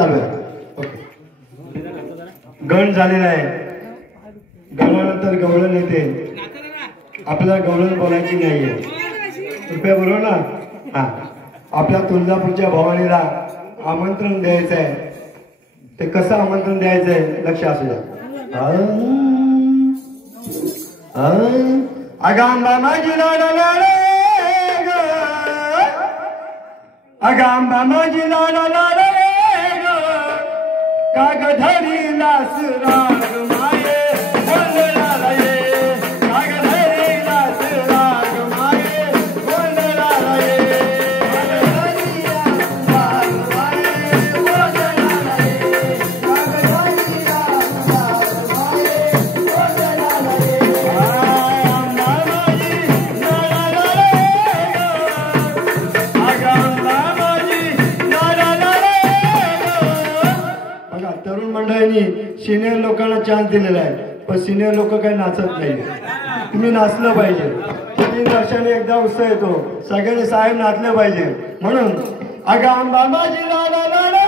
चालू आहे. ओके, गण झालेला आहे. गणानंतर गवळण येते. आपल्याला गवळण बोलायची नाहीये. कृपया बरोबर ना. हा, आपल्या तुळजापूरच्या भवानीला आमंत्रण द्यायचं आहे. ते कसं आमंत्रण द्यायचंय लक्ष असू द्या. अगांबा माझी लाडा लाडे ग, अगांबा माझी लाडा लाडे ग, काग धरी लास राग माये गोंधळाला ये, काग धरी लास राग माये गोंधळाला ये, काग धरी लास राग माये गोंधळाला ये, काग धरी लास राग माये गोंधळाला ये. तरुण मंडळींनी सिनियर लोकांना चान्स दिलेला आहे, पण सिनियर लोक काही नाचत नाही. तुम्ही नाचलं पाहिजे. 3 वर्षांनी एकदा उत्सव येतो, सगळ्यांनी साहेब नाचले पाहिजे. म्हणून अगांबा माझी लाडा लाडा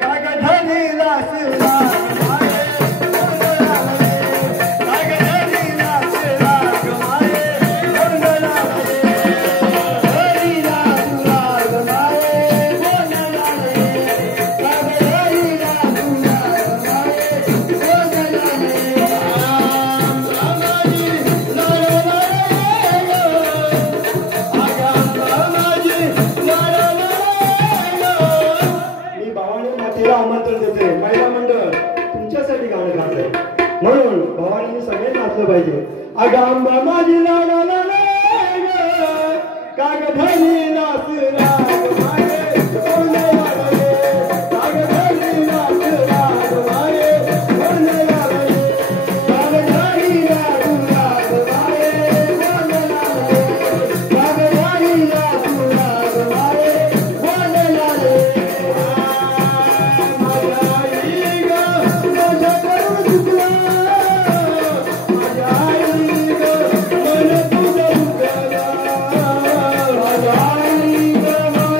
काग धरी लास राग माये गोंधळाला ये, काग धरी लास राग माये गोंधळाला ये, धरी लास राग माये गोंधळाला ये, काग धरी लास राग माये गोंधळाला ये. मी भवानी मातेला आमंत्रण देते. महिला मंडळ तुमच्यासाठी गाणं गाते, म्हणून भवानीने सगळे नाचलं पाहिजे. अगांबा माझी लाडा लाडा काग धरी लास राग माये गोंधळाला ये, काग धरी लास राग माये गोंधळाला ये, काग धरी लास राग माये गोंधळाला ये, काग धरी लास राग माये गोंधळाला ये. माझ्या आई ग माझ्या करू चुकला, माझ्या आई ग मन तुझं उकला, माझ्या आई ग मन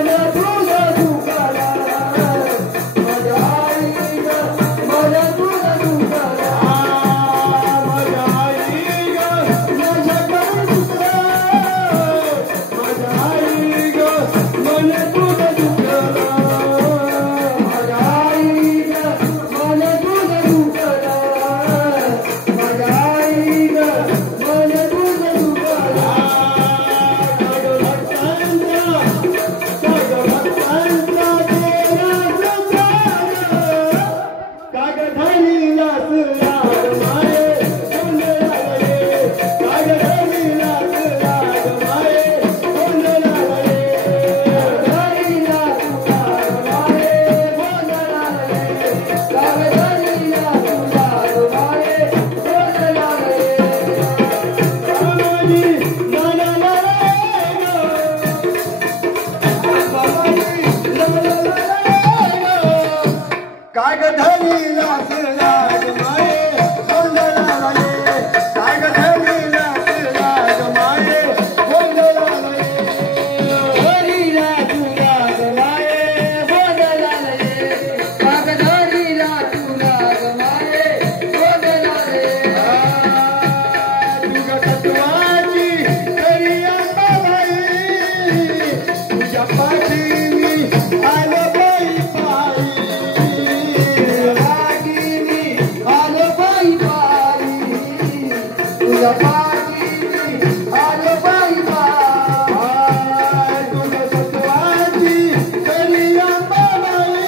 तुझं उकला, माझ्या आई ग मन तुझं उकला, माझ्या आई ग माझ्या करू चुकला, माझ्या आई ग मन तुझं उकला, माझ्या आई ग मन तुझं उकला, माझ्या आई ग मन तुझं उकला. काग धरी लास राग माये गोंधळाला ये, काग धरी लास राग माये गोंधळाला ये, धरी लास राग माये गोंधळाला ये, काग धरी लास राग माये गोंधळाला ये. बाबाजी लाला लाला बाबाजी लाला लाला काग धरी लास राग माये गोंधळाला ये, काग धरी लास राग माये गोंधळाला ये, धरी लास राग माये गोंधळाला ये, काग धरी लास राग माये गोंधळाला ये. तुझ्या तत्वाची तरी अंबाबाई, तुझ्या पाठी मी आलो बाई पायी, पाठी मी आलो बाई पायी, तुझ्या पाठी मी आलो बाई पायी. तुझ्या तत्वाची तरी अंबाबाई,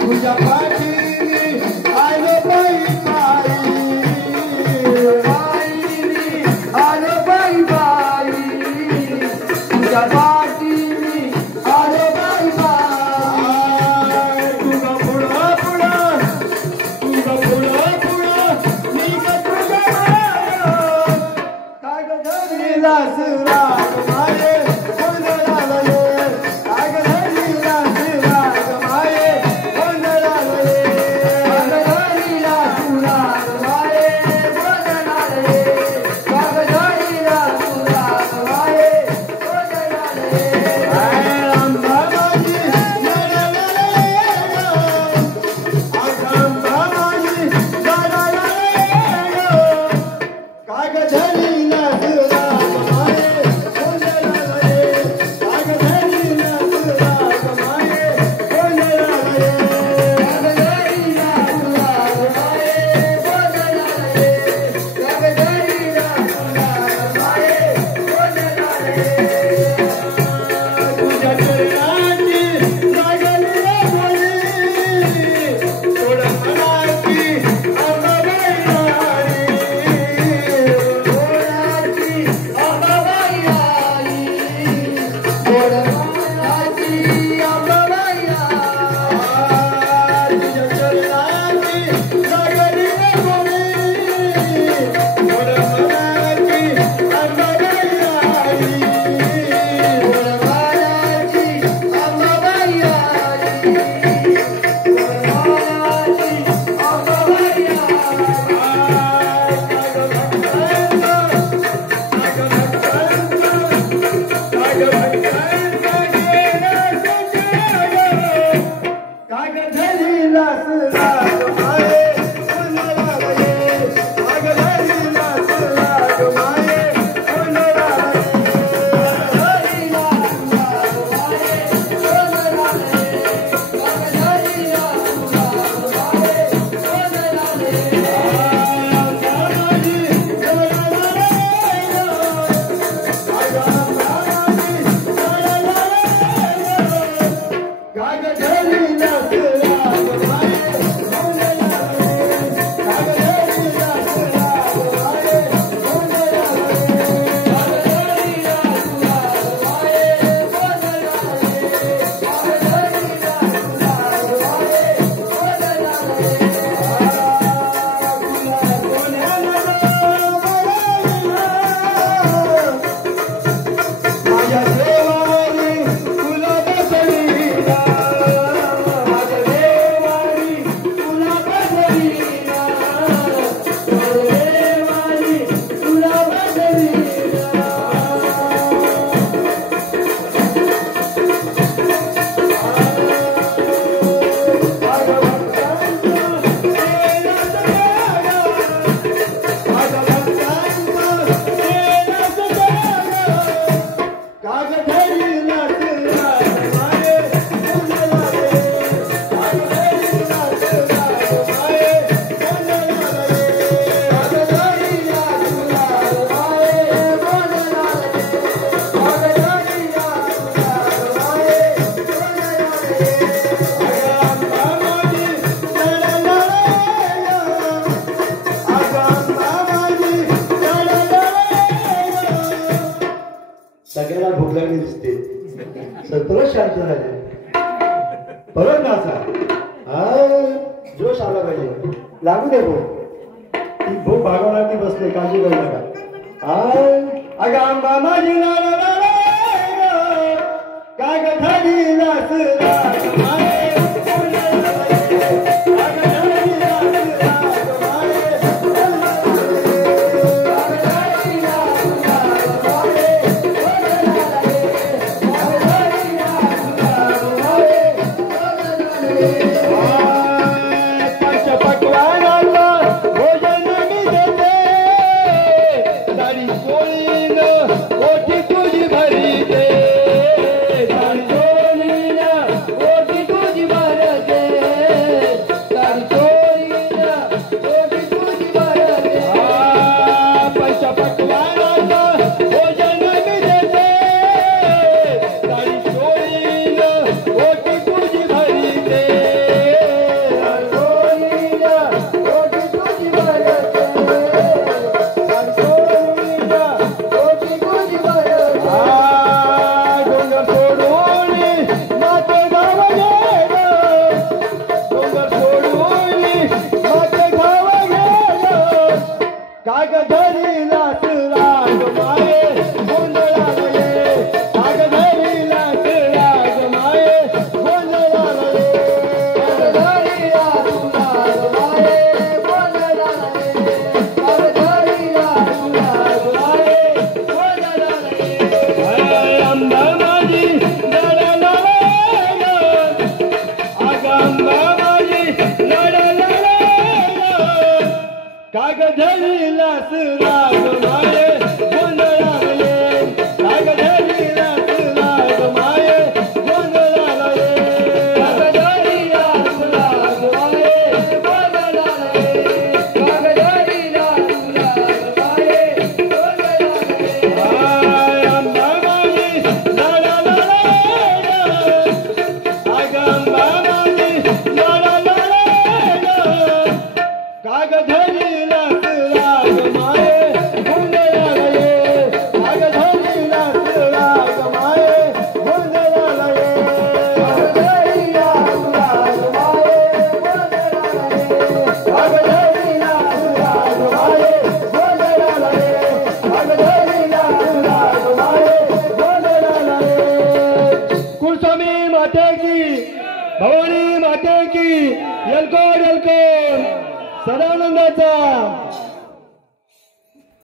तुझ्या पाठी मी आलो बाई पायी, पायी मी आलो बाई पायी, तुझ्या पाठी मी आलो बाई पायी. तुझं पुढं पुढं, तुझं पुढं पुढं, मी का तुझ्या मागं, परत शांत झाले परत नाचा जोश आला पाहिजे लागू दे भाऊ ती भाऊ भागवणार ती बसले काळजी करू नका अगं आंबा माझी काग धाडी भवानी माते की एलकोड एलकोड सदानंदाचा